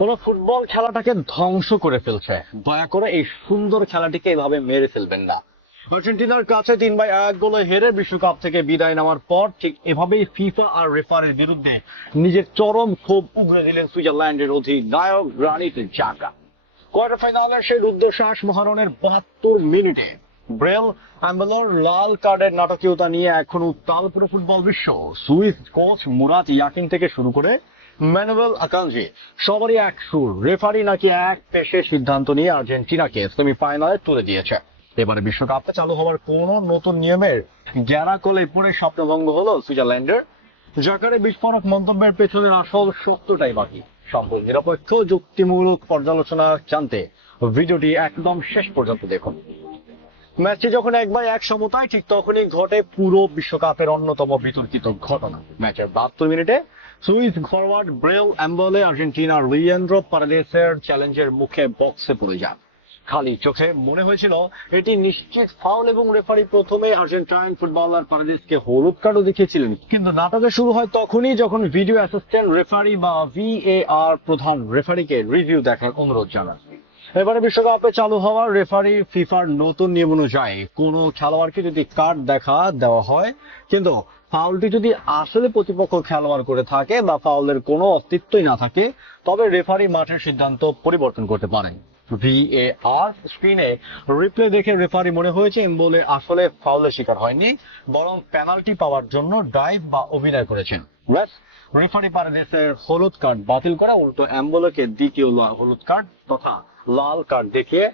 কোন ফুটবল খেলাটাকে ধ্বংস করে ফেলছে, দয়া করে এই সুন্দর খেলাটিকে এভাবে মেরে ফেলবেন না। আর্জেন্টিনার কাছে 3-1 গোলে হেরে বিশ্বকাপ থেকে বিদায় নেওয়ার পর ঠিক এভাবেই ফিফা আর রেফারির বিরুদ্ধে নিজের চরম ক্ষোভ উগরে দিলেন সুইজারল্যান্ডের অধিনায়ক গ্রানিট জাকা। কোয়ার্টার ফাইনালের সেই রুদ্ধশ্বাস মহারণের 72 মিনিটে ব্রেল অ্যাম্বেলর লাল কার্ডের নাটকীয়তা নিয়ে এখন উত্তাল পুরো ফুটবল বিশ্ব। সুইস কোচ মুরাত ইয়াকিন থেকে শুরু করে ম্যানুয়েল আকানজি সবারই এক সুর, রেফারি নাকি এক পেশে সিদ্ধান্ত নিয়ে আর্জেন্টিনাকে সেমিফাইনালে তুলে দিয়েছে। এবারে বিশ্বকাপে চালু হওয়ার কোন নতুন নিয়মের গ্যারাকলে পড়ে স্বপ্নভঙ্গ হলো সুইজারল্যান্ডের। জাকারের বিস্ফোরক মন্তব্যের পেছনের আসল সত্যটাই বাকি। সম্পূর্ণ নিরপেক্ষ যুক্তিমূলক পর্যালোচনা জানতে ভিডিওটি একদম শেষ পর্যন্ত দেখুন। ম্যাচটি যখন 1-1 সমতায়, ঠিক তখনই ঘটে পুরো বিশ্বকাপের অন্যতম বিতর্কিত ঘটনা। ম্যাচের 72 মিনিটে সুইস ফরওয়ার্ড ব্রেল অ্যাম্বলে আর্জেন্টিনার লিয়েন্দ্রো পারেদেসের চ্যালেঞ্জের মুখে বক্সে পড়ে যান। খালি চোখে মনে হয়েছিল এটি নিশ্চিত ফাউল এবং রেফারি প্রথমে আর্জেন্টাইন ফুটবলার পারেদেসকে হলুদ কার্ডও দেখিয়েছিলেন। কিন্তু নাটকে শুরু হয় তখনই যখন ভিডিও অ্যাসিস্ট্যান্ট রেফারি বা VAR প্রধান রেফারিকে রিভিউ দেখার অনুরোধ জানান। এবারে বিশ্বকাপে চালু হওয়া রেফারি ফিফার নতুন নিয়ম অনুযায়ী কোনো খেলোয়াড়কে যদি কার্ড দেওয়া হয়, কিন্তু ফাউলটি যদি আসলে প্রতিপক্ষ খেলোয়াড় করে থাকে বা ফাউলের কোনো অস্তিত্বই না থাকে, তবে রেফারি মাঠের সিদ্ধান্ত পরিবর্তন করতে পারেন। VAR স্ক্রিনে রিপ্লে দেখে রেফারি মনে হয়েছে এমবলে আসলে ফাউলের শিকার হয়নি, বরং পেনাল্টি পাওয়ার জন্য ডাইভ বা অভিনয় করেছেন। রেফারি পারেদেসের হলুদ কার্ড বাতিল করা, উল্টো এমবলেকে দ্বিতীয় হলুদ কার্ড তথা লাল কার্ড দেখিয়ে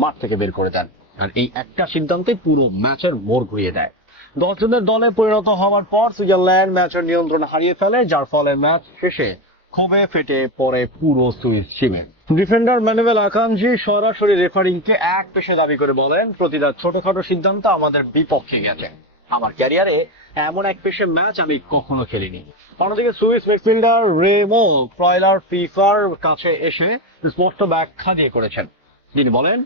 মাঠ থেকে বের করে দেন। আর এই একটা সিদ্ধান্তে পুরো ম্যাচের মোড় ঘুরিয়ে দেয়। 10 জনের দলে পরিণত হওয়ার পর সুইজারল্যান্ড ম্যাচের নিয়ন্ত্রণ হারিয়ে ফেলে, যার ফলে ম্যাচ শেষে ক্ষোভে ফেটে পড়ে পুরো সুইস শিবির। ডিফেন্ডার ম্যানুয়েল আকানজি সরাসরি রেফারিংকে এক পেশে দাবি করে বলেন, প্রতিটা ছোটখাটো সিদ্ধান্ত আমাদের বিপক্ষে গেছে। আমার ক্যারিয়ারে এমন এক পেশে ম্যাচ আমি কখনো খেলিনি। অন্যদিকে সুইস মিডফিল্ডার রেমো ফ্রয়লার ফিফার কাছে এসে স্পষ্ট ব্যাখ্যা দিয়ে করেছেন। তিনি বলেন,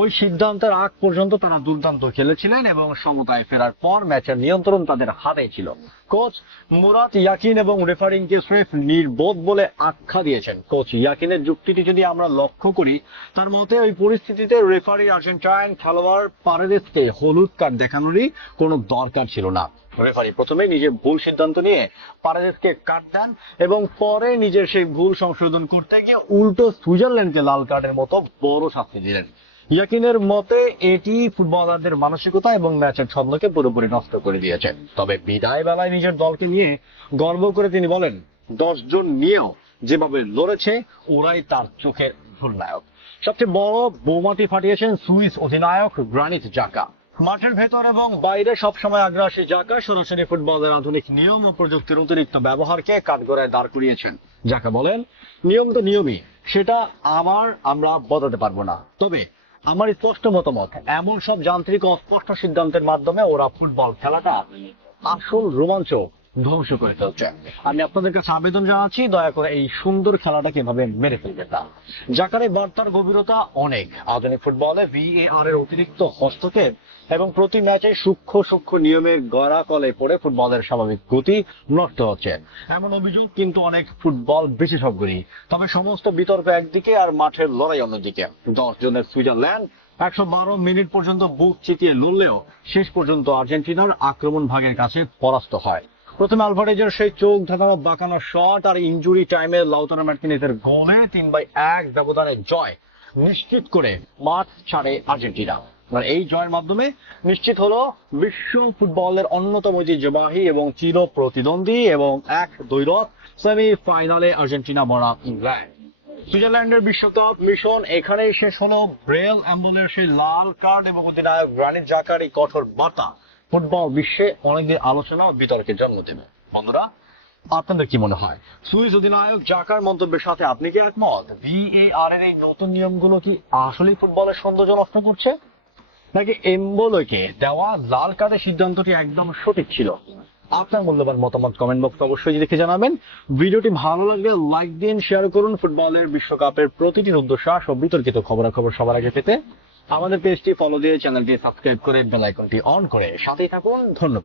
ওই সিদ্ধান্তের আগ পর্যন্ত তারা দুর্দান্ত খেলেছিলেন এবং সমতায় ফেরার পর ম্যাচের নিয়ন্ত্রণ তাদের হাতে ছিল। কোচ মুরাত ইয়াকিন এবং রেফারিংকে স্রেফ নির্বোধ বলে আখ্যা দিয়েছেন। কোচ ইয়াকিনের যুক্তিটি যদি আমরা লক্ষ্য করি, তার মতে ওই পরিস্থিতিতে রেফারি আর্জেন্টাইন খেলোয়াড় পারেদেসকে হলুদ কার্ড দেখানোরই কোনো দরকার ছিল না। রেফারি প্রথমে নিজের ভুল সিদ্ধান্ত নিয়ে পারেদেসকে কার্ড দেন এবং পরে নিজের সেই ভুল সংশোধন করতে গিয়ে উল্টো সুইজারল্যান্ডকে লাল কার্ডের মতো বড় শাস্তি দিলেন। ইয়াকিনের মতে এটি ফুটবলারদের মানসিকতা এবং ম্যাচের ছন্দকে পুরোপুরি নষ্ট করে দিয়েছে। তবে বিদায় বেলায় নিজের দলকে নিয়ে গর্ব করে তিনি বলেন, 10 জন নিয়েও যেভাবে লড়েছে ওরাই তার চোখের ভুল নায়ক। সবচেয়ে বড় বোমাটি ফাটিয়েছেন সুইস অধিনায়ক গ্রানিট জাকা। মাঠের ভেতর এবং বাইরে সবসময় আগ্রাসী জাকা সরাসরি ফুটবলের আধুনিক নিয়ম ও প্রযুক্তির অতিরিক্ত ব্যবহারকে কাঠগড়ায় দাঁড় করিয়েছেন। জাকা বলেন, নিয়ম তো নিয়মই, সেটা আমরা বদলাতে পারবো না। তবে আমার স্পষ্ট মতামত, এমন সব যান্ত্রিক অস্পষ্ট সিদ্ধান্তের মাধ্যমে ওরা ফুটবল খেলাটা আসল রোমাঞ্চ ধ্বংস করে ফেলছে। আমি আপনাদের কাছে আবেদন জানাচ্ছি, দয়া করে এই সুন্দর খেলাটাকে এভাবে মেরে ফেলবেন না। জাকারের বার্তার গভীরতা অনেক। আধুনিক ফুটবলে VAR এর অতিরিক্ত হস্তক্ষেপ এবং প্রতি ম্যাচে সূক্ষ্ম নিয়মের গড়াকলে পড়ে ফুটবলের স্বাভাবিক গতি নষ্ট হচ্ছে, এমন অভিযোগ কিন্তু অনেক ফুটবল বিশেষজ্ঞরই। তবে সমস্ত বিতর্ক একদিকে আর মাঠের লড়াই অন্যদিকে। 10 জনের সুইজারল্যান্ড 112 মিনিট পর্যন্ত বুক চিতিয়ে লড়লেও শেষ পর্যন্ত আর্জেন্টিনার আক্রমণ ভাগের কাছে পরাস্ত হয়। প্রথমে আলভারেজের সেই চোখ ধাঁধানো বাঁকানো শট আর ইনজুরি টাইমে লাউতারো মার্টিনেজের গোলে 3-1 ব্যবধানে জয় নিশ্চিত করে মাঠ ছাড়ে আর্জেন্টিনা। এই জয়ের মাধ্যমে নিশ্চিত হলো বিশ্ব ফুটবলের অন্যতম ঐতিহ্যবাহী এবং চির প্রতিদ্বন্দ্বী এবং এক দ্বৈরথ সেমিফাইনালে আর্জেন্টিনা বনাম ইংল্যান্ড। সুইজারল্যান্ডের বিশ্বকাপ মিশন এখানেই শেষ হলো। ব্রেল অ্যাম্বলের সেই লাল কার্ড এবং অধিনায়ক গ্রানিট জাকার এই কঠোর বার্তা ফুটবল বিশ্বে অনেকদিন আলোচনা ও বিতর্কের জন্ম দেবে। বন্ধুরা, আপনাদের কি মনে হয়, সুইস অধিনায়ক জাকার মন্তব্যের সাথে আপনি কি একমত? VAR এর এই নতুন নিয়মগুলো কি আসলেই ফুটবলের সৌন্দর্য নষ্ট করছে, নাকি এমবলোকে দেওয়া লাল কার্ডের সিদ্ধান্তটি একদম সঠিক ছিল? আপনার মূল্যবান মতামত কমেন্ট বক্সে অবশ্যই লিখে জানাবেন। ভিডিওটি ভালো লাগলে লাইক দিন, শেয়ার করুন। ফুটবলের বিশ্বকাপের প্রতিটি রুদ্ধশ্বাস ও বিতর্কিত খবরাখবর সবার আগে পেতে আমাদের পেজটি ফলো দিয়ে চ্যানেলটি সাবস্ক্রাইব করে বেল আইকনটি অন করে সাথেই থাকুন। ধন্যবাদ।